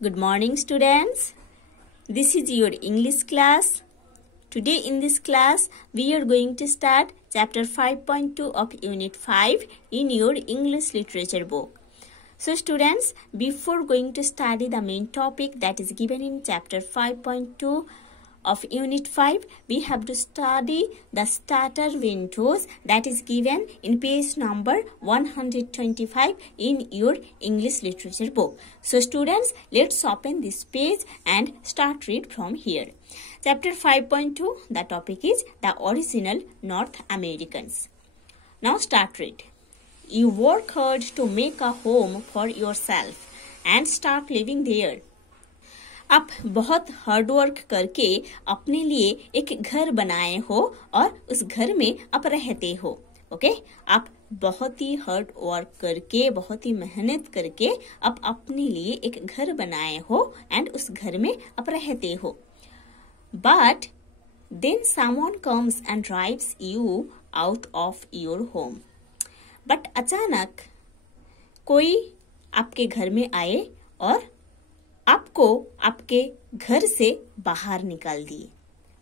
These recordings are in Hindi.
Good morning, students. This is your English class. Today in this class, we are going to start chapter 5.2 of Unit 5 in your English literature book. So students, before going to study the main topic that is given in chapter 5.2 of Unit 5, we have to study the starter windows that is given in page number 125 in your English literature book. So students, let's open this page and start read from here. Chapter 5.2, the topic is the original North Americans. Now start read. You work hard to make a home for yourself and start living there. आप बहुत हार्ड वर्क करके अपने लिए एक घर बनाए हो और उस घर में आप रहते हो. ओके, आप बहुत ही हार्ड वर्क करके, बहुत ही मेहनत करके आप अपने लिए एक घर बनाए हो एंड उस घर में आप रहते हो. But then someone comes and drives you out of your home. But अचानक कोई आपके घर में आए और आपको आपके घर से बाहर निकाल दिए.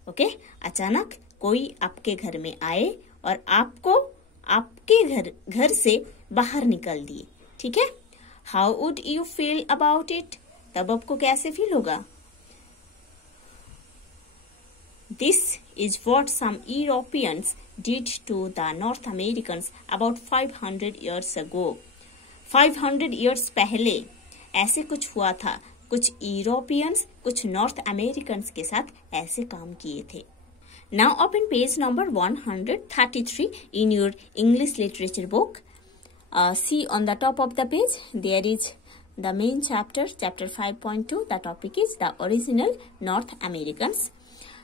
ओके, अचानक कोई आपके घर में आए और आपको आपके घर से बाहर निकाल दिए. ठीक है, how would you feel about it? तब आपको कैसे फील होगा? This is what some Europeans did to the North Americans about 500 years ago. 500 years पहले ऐसे कुछ हुआ था. कुछ यूरोपियंस, कुछ नॉर्थ अमेरिकन्स के साथ ऐसे काम किए थे. Now open page number 133 in your English literature book. See on the top of the page, there is the main chapter, chapter 5.2. The topic is the original North Americans.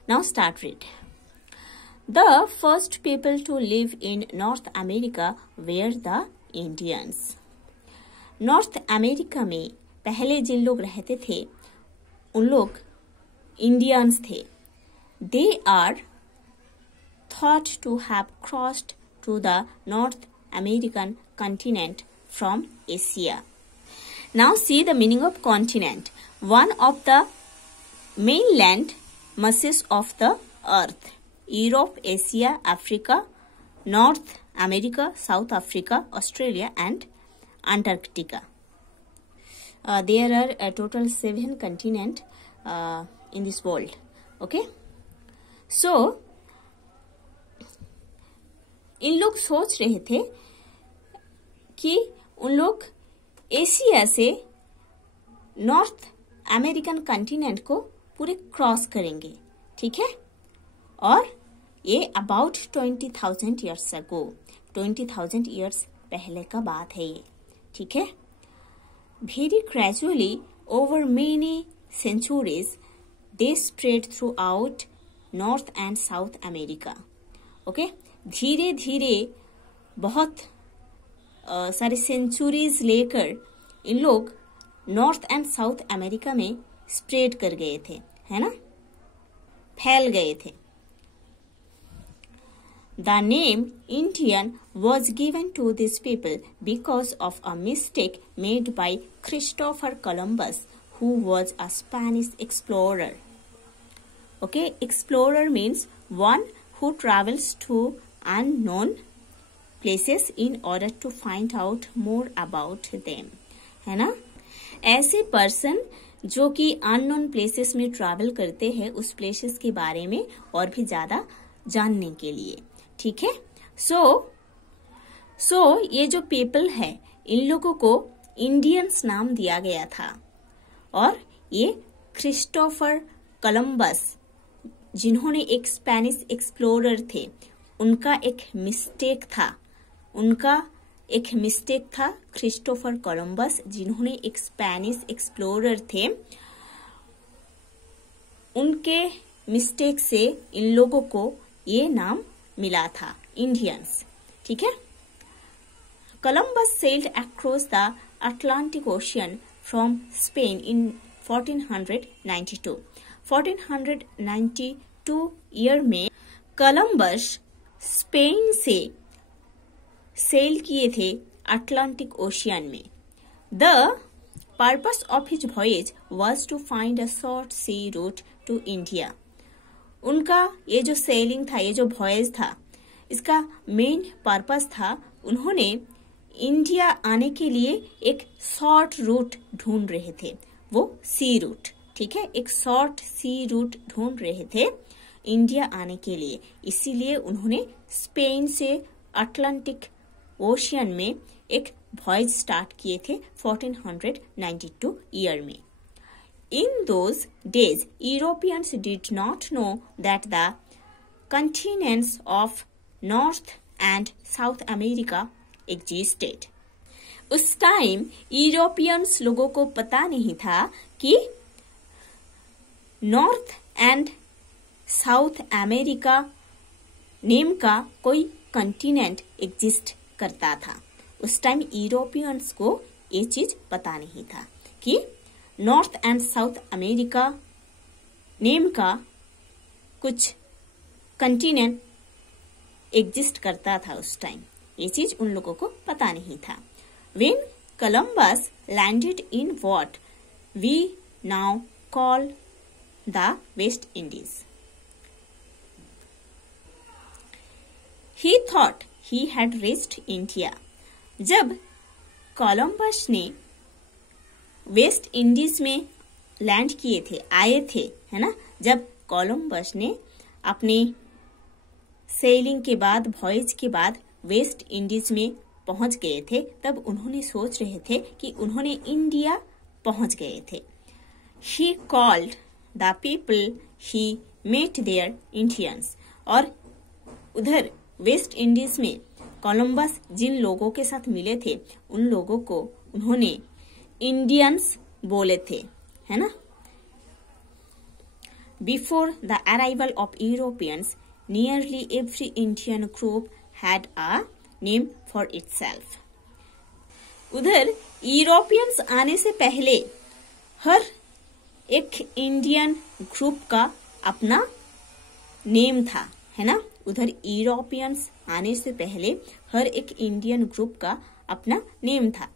Now start read. The first people to live in North America were the Indians. North America में पहले जिन लोग रहते थे उन लोग इंडियंस थे. They are thought to have crossed to the North American continent from Asia. Now see the meaning of continent. One of the main land masses of the earth. Europe, Asia, Africa, North America, South Africa, Australia and Antarctica. There are a total 7 continents in this world. Okay, so इन लोग सोच रहे थे कि उन लोग एशिया से नॉर्थ अमेरिकन कॉन्टिनेंट को पूरे क्रॉस करेंगे. ठीक है, और ये अबाउट 20,000 years ago, 20,000 years पहले का बात है ये. ठीक है, very gradually over many centuries they spread throughout North and South America. Okay, धीरे धीरे बहुत सारे सेंचुरीज लेकर इन लोग नॉर्थ एंड साउथ अमेरिका में स्प्रेड कर गए थे, है ना, फैल गए थे. The name Indian was given to these people because of a mistake made by Christopher Columbus, who was a Spanish explorer. Okay, explorer means one who travels to unknown places in order to find out more about them. है ना, ऐसे पर्सन जो कि अननोन प्लेसेस में ट्रैवल करते हैं उस प्लेसेस के बारे में और भी ज्यादा जानने के लिए. ठीक है, सो ये जो पीपल है इन लोगों को इंडियंस नाम दिया गया था. और ये क्रिस्टोफर कोलंबस जिन्होंने एक स्पेनिश एक्सप्लोरर थे, उनका एक मिस्टेक था. क्रिस्टोफर कोलंबस जिन्होंने एक स्पेनिश एक्सप्लोरर थे, उनके मिस्टेक से इन लोगों को ये नाम मिला था, इंडियंस. ठीक है, Columbus sailed across the Atlantic Ocean from Spain in 1492. 1492 year में कोलंबस स्पेन से सेल किए थे अटलांटिक ओशियन में. The purpose of his voyage was to find a short sea route to India. उनका ये जो सेलिंग था, ये जो वॉयज था, इसका मेन पर्पस था, उन्होंने इंडिया आने के लिए एक शॉर्ट रूट ढूंढ रहे थे, वो सी रूट, ठीक है, एक शॉर्ट सी रूट ढूंढ रहे थे इंडिया आने के लिए। इसीलिए उन्होंने स्पेन से अटलांटिक ओशियन में एक वॉयज स्टार्ट किए थे 1492 ईयर में। In those days Europeans did not know that the continents of north and south America existed. उस टाइम यूरोपियंस लोगों को पता नहीं था कि north and south America name का कोई कंटिनेंट एग्जिस्ट करता था। उस टाइम यूरोपियंस को ये चीज पता नहीं था कि north and south America name का कुछ कंटिनेंट एग्जिस्ट करता था। उस टाइम ये चीज उन लोगों को पता नहीं था। When Columbus landed in what we now call the West Indies, he thought he had reached India. जब कोलंबस ने वेस्ट इंडीज में लैंड किए थे, आए थे, है ना, जब कोलंबस ने अपने सेलिंग के बाद, वॉयज के बाद वेस्ट इंडीज में पहुंच गए थे, तब उन्होंने सोच रहे थे कि उन्होंने इंडिया पहुंच गए थे। He called the people he met there Indians. और उधर वेस्ट इंडीज में कोलंबस जिन लोगों के साथ मिले थे, उन लोगों को उन्होंने इंडियंस बोले थे, है ना। Before the arrival of Europeans nearly every Indian group had a name for itself. उधर यूरोपियंस आने से पहले हर एक इंडियन ग्रुप का अपना नेम था, है ना। उधर यूरोपियंस आने से पहले हर एक इंडियन ग्रुप का अपना नेम था।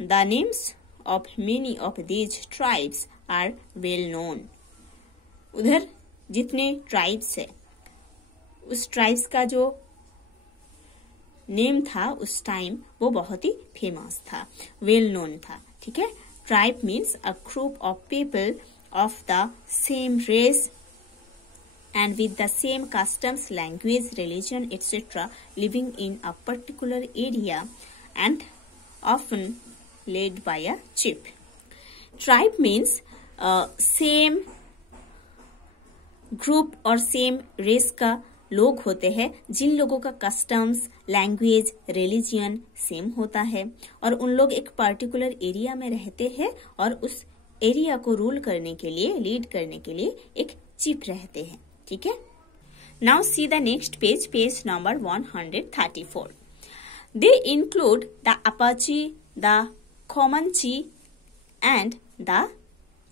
The names of many of these tribes are well known. उधर जितने ट्राइब्स है, उस ट्राइब्स का जो नेम था उस टाइम वो बहुत ही फेमस था, वेल नोन था, ठीक है। Tribe means a group of people of the same race and with the same customs, language, religion, etc. living in a particular area and often led by a chief. Tribe means same group और same race का लोग होते हैं, जिन लोगों का कस्टम्स, लैंग्वेज, रिलीजियन सेम होता है और उन लोग एक पर्टिकुलर एरिया में रहते हैं और उस एरिया को रूल करने के लिए, लीड करने के लिए एक चीफ रहते हैं, ठीक है। Now see the next page, page number 134. They include the Apache, the Comanche and the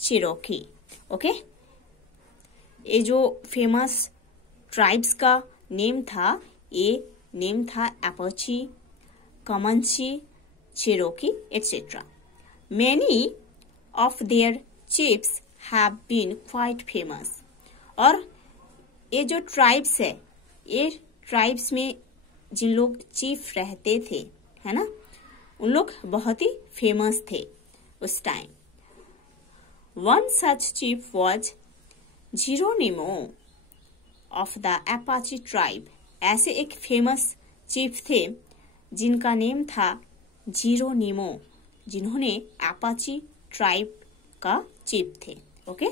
Cherokee. Okay, ये जो फेमस ट्राइब्स का नेम था, ये नेम था Apache, Comanche, Cherokee etcetera. Many of their chiefs have been quite famous. और ये जो ट्राइब्स है, ये ट्राइब्स में जिन लोग चीफ रहते थे, है ना, उन लोग बहुत ही फेमस थे उस time. One such chief was Geronimo of the Apache tribe. ऐसे एक फेमस चीफ थे जिनका नेम था जीरोनिमो, जिन्होंने अपाची ट्राइब का चीफ थे। Okay,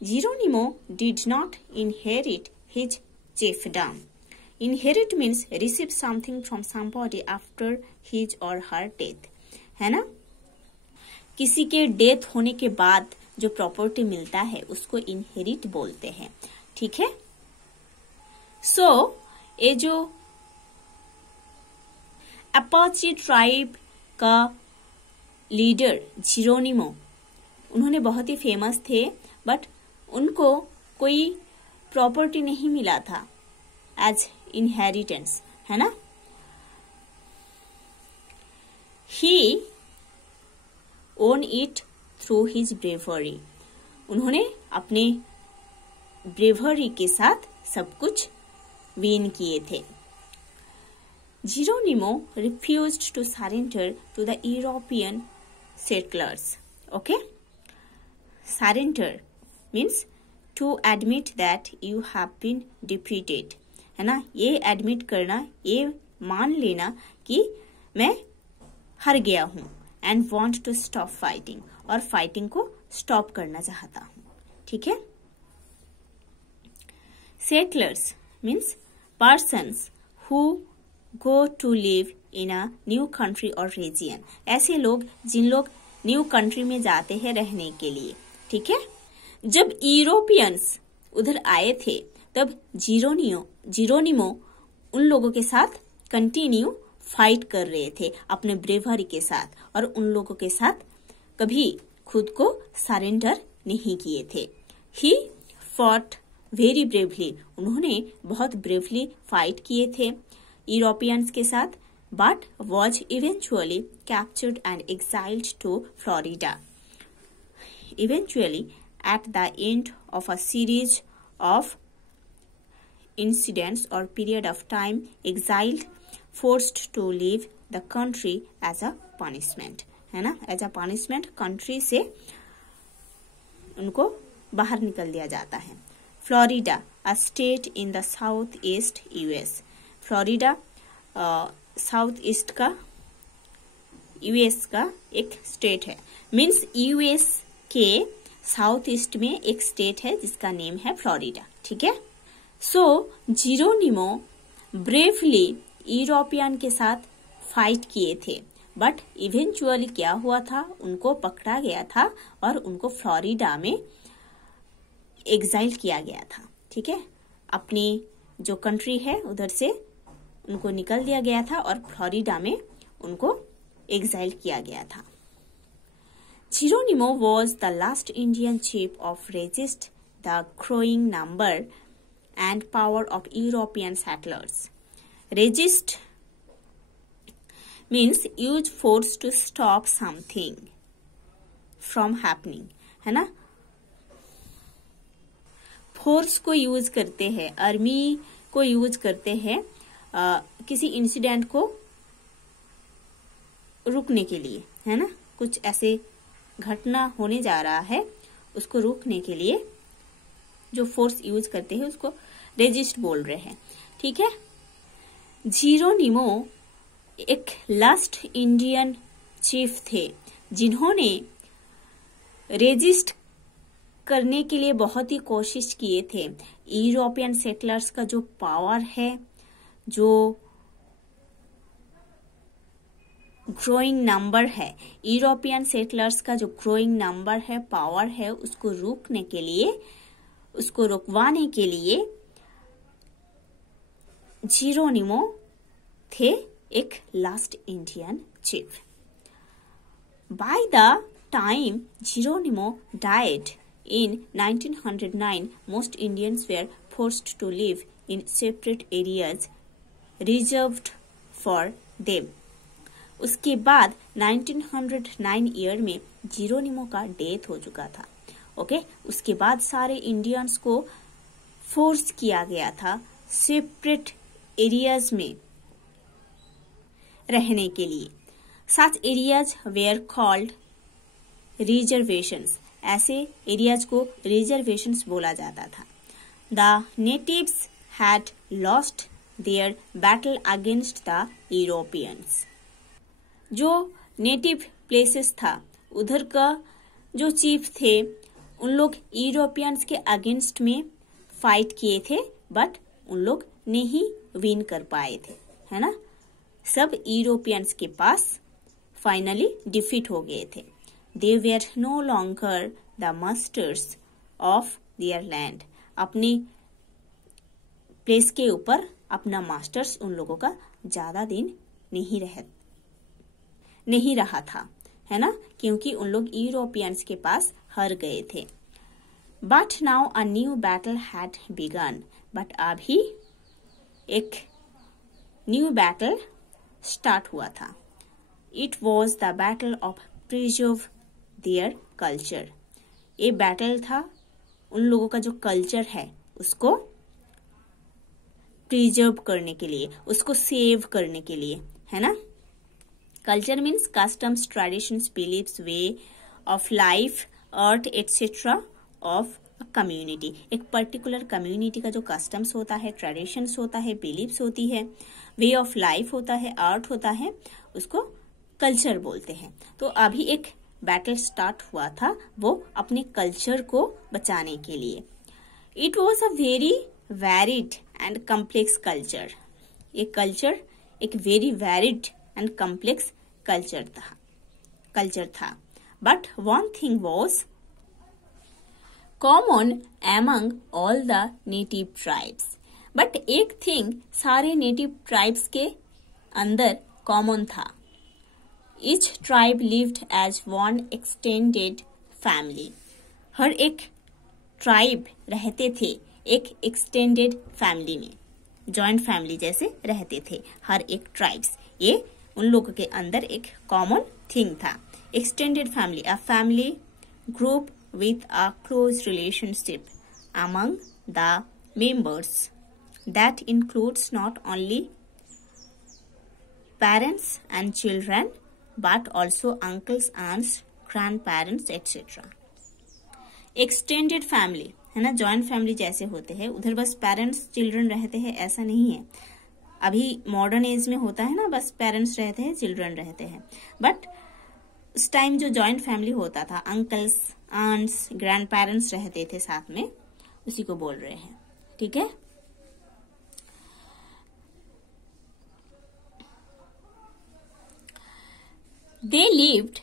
Geronimo did not inherit his chiefdom. Inherit means receive something from somebody after his or her death, है ना। किसी के डेथ होने के बाद जो प्रॉपर्टी मिलता है उसको इनहेरिट बोलते हैं, ठीक है। सो ये जो अपाची ट्राइब का लीडर जीरोनिमो, उन्होंने बहुत ही फेमस थे, बट उनको कोई प्रॉपर्टी नहीं मिला था एज इनहेरिटेंस, है ना। own it through his bravery. उन्होंने अपने ब्रेवरी के साथ सब कुछ विन किए थे. Geronimo refused to surrender to the European settlers. Okay? Surrender means to admit that you have been defeated. है ना? ये एडमिट करना, ये मान लेना कि मैं हार गया हूं. And want to stop fighting, और फाइटिंग को स्टॉप करना चाहता हूं. ठीक है. Settlers means persons who go to live in a new country और रीजियन. ऐसे लोग जिन लोग न्यू कंट्री में जाते हैं रहने के लिए. ठीक है. जब यूरोपियंस उधर आए थे तब जीरोनिमो उन लोगों के साथ कंटिन्यू फाइट कर रहे थे अपने ब्रेवरी के साथ, और उन लोगों के साथ कभी खुद को सरेंडर नहीं किए थे. He fought very bravely. उन्होंने बहुत ब्रेवली फाइट किए थे यूरोपियंस के साथ, but was eventually captured and exiled to Florida. Eventually at the end of a series of incidents or period of time, exiled, forced to leave the country as a punishment. है ना? As a punishment, country से उनको बाहर निकल दिया जाता है. Florida, a state in the southeast US. Florida south east का यूएस का एक स्टेट है. मीन्स यूएस के साउथ ईस्ट में एक स्टेट है जिसका नेम है फ्लोरिडा. ठीक है. सो जीरोनिमो ब्रेवली यूरोपियन के साथ फाइट किए थे, बट इवेंचुअली क्या हुआ था, उनको पकड़ा गया था और उनको फ्लोरिडा में एग्जाइल किया गया था. ठीक है. अपनी जो कंट्री है उधर से उनको निकल दिया गया था और फ्लोरिडा में उनको एग्जाइल किया गया था. Geronimo was the last Indian chief of resist the growing number and power of European settlers. Resist means use force to stop something from happening. है ना? फोर्स को यूज करते हैं, आर्मी को यूज करते हैं किसी इंसिडेंट को रुकने के लिए. है ना? कुछ ऐसे घटना होने जा रहा है उसको रोकने के लिए जो फोर्स यूज करते हैं उसको रेजिस्ट बोल रहे हैं. ठीक है. जीरोनिमो एक लास्ट इंडियन चीफ थे जिन्होंने रेजिस्ट करने के लिए बहुत ही कोशिश किए थे. यूरोपियन सेटलर्स का जो पावर है, जो ग्रोइंग नंबर है, यूरोपियन सेटलर्स का जो ग्रोइंग नंबर है, पावर है, उसको रोकने के लिए, उसको रुकवाने के लिए जीरोनिमो थे एक last Indian chief. By the time Geronimo died in 1909, most Indians were forced to live in separate areas reserved for them. उसके बाद 1909 ईयर में जीरोनिमो का डेथ हो चुका था. ओके. उसके बाद सारे इंडियंस को फोर्स किया गया था सेपरेट एरियाज में रहने के लिए. Such areas where called reservations. ऐसे एरियाज को रिजर्वेशंस बोला जाता था. The natives had lost their battle against the Europeans. जो नेटिव प्लेसेस था उधर का जो चीफ थे उन लोग यूरोपियंस के अगेंस्ट में फाइट किए थे, बट उन लोग नहीं विन कर पाए थे. है ना? सब यूरोपियंस के पास फाइनली डिफीट हो गए थे. They were no longer the masters of their land. अपनी प्लेस के ऊपर अपना मास्टर्स उन लोगों का ज्यादा दिन नहीं रहा था. है ना? क्योंकि उन लोग यूरोपियंस के पास हार गए थे. But now a new battle had begun. But अभी एक न्यू बैटल स्टार्ट हुआ था. It was the battle of preserve their culture. ये बैटल था उन लोगों का जो कल्चर है उसको प्रिजर्व करने के लिए, उसको सेव करने के लिए, है ना। Culture means customs, traditions, beliefs, way of life, art etcetera of community. एक पर्टिकुलर कम्युनिटी का जो कस्टम्स होता है, ट्रेडिशंस होता है, बिलीफ्स होती है, वे ऑफ लाइफ होता है, आर्ट होता है, उसको कल्चर बोलते हैं। तो अभी एक बैटल स्टार्ट हुआ था वो अपने कल्चर को बचाने के लिए। It was a very varied and complex culture. ये कल्चर एक very varied and complex culture था। But one thing was common among all the native tribes. But एक थिंग सारे नेटिव ट्राइब्स के अंदर कॉमन था। Each tribe lived as one extended family. हर एक ट्राइब रहते थे एक एक्सटेंडेड फैमिली में, जॉइंट फैमिली जैसे रहते थे हर एक ट्राइब्स। ये उन लोगों के अंदर एक कॉमन थिंग था। Extended family, a family group with a close relationship among the members that includes not only parents and children but also uncles, aunts, grandparents etc. Extended family है ना, जॉइंट फैमिली जैसे होते हैं, उधर बस पेरेंट्स चिल्ड्रन रहते हैं ऐसा नहीं है। अभी मॉडर्न एज में होता है ना, बस पेरेंट्स रहते हैं, चिल्ड्रन रहते हैं, बट उस टाइम जो जॉइंट फैमिली होता था, अंकल्स, आंट्स, ग्रैंड पेरेंट्स रहते थे साथ में, उसी को बोल रहे हैं। ठीक है, they lived,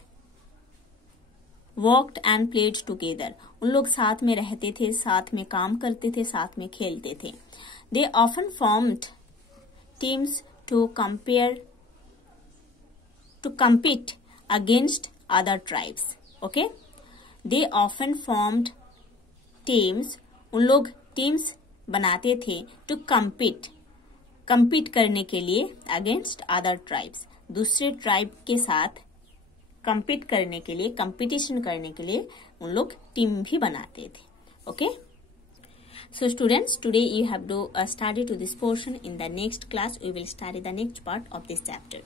worked and played together. उन लोग साथ में रहते थे, साथ में काम करते थे, साथ में खेलते थे। They often formed teams to compete against other tribes. Okay, they often formed teams. उन लोग टीम्स बनाते थे टू compete करने के लिए against other tribes, दूसरे ट्राइब के साथ compete करने के लिए, competition करने के लिए उन लोग टीम भी बनाते थे। Okay, so students, today you have to study to this portion. In the next class we will study the next part of this chapter.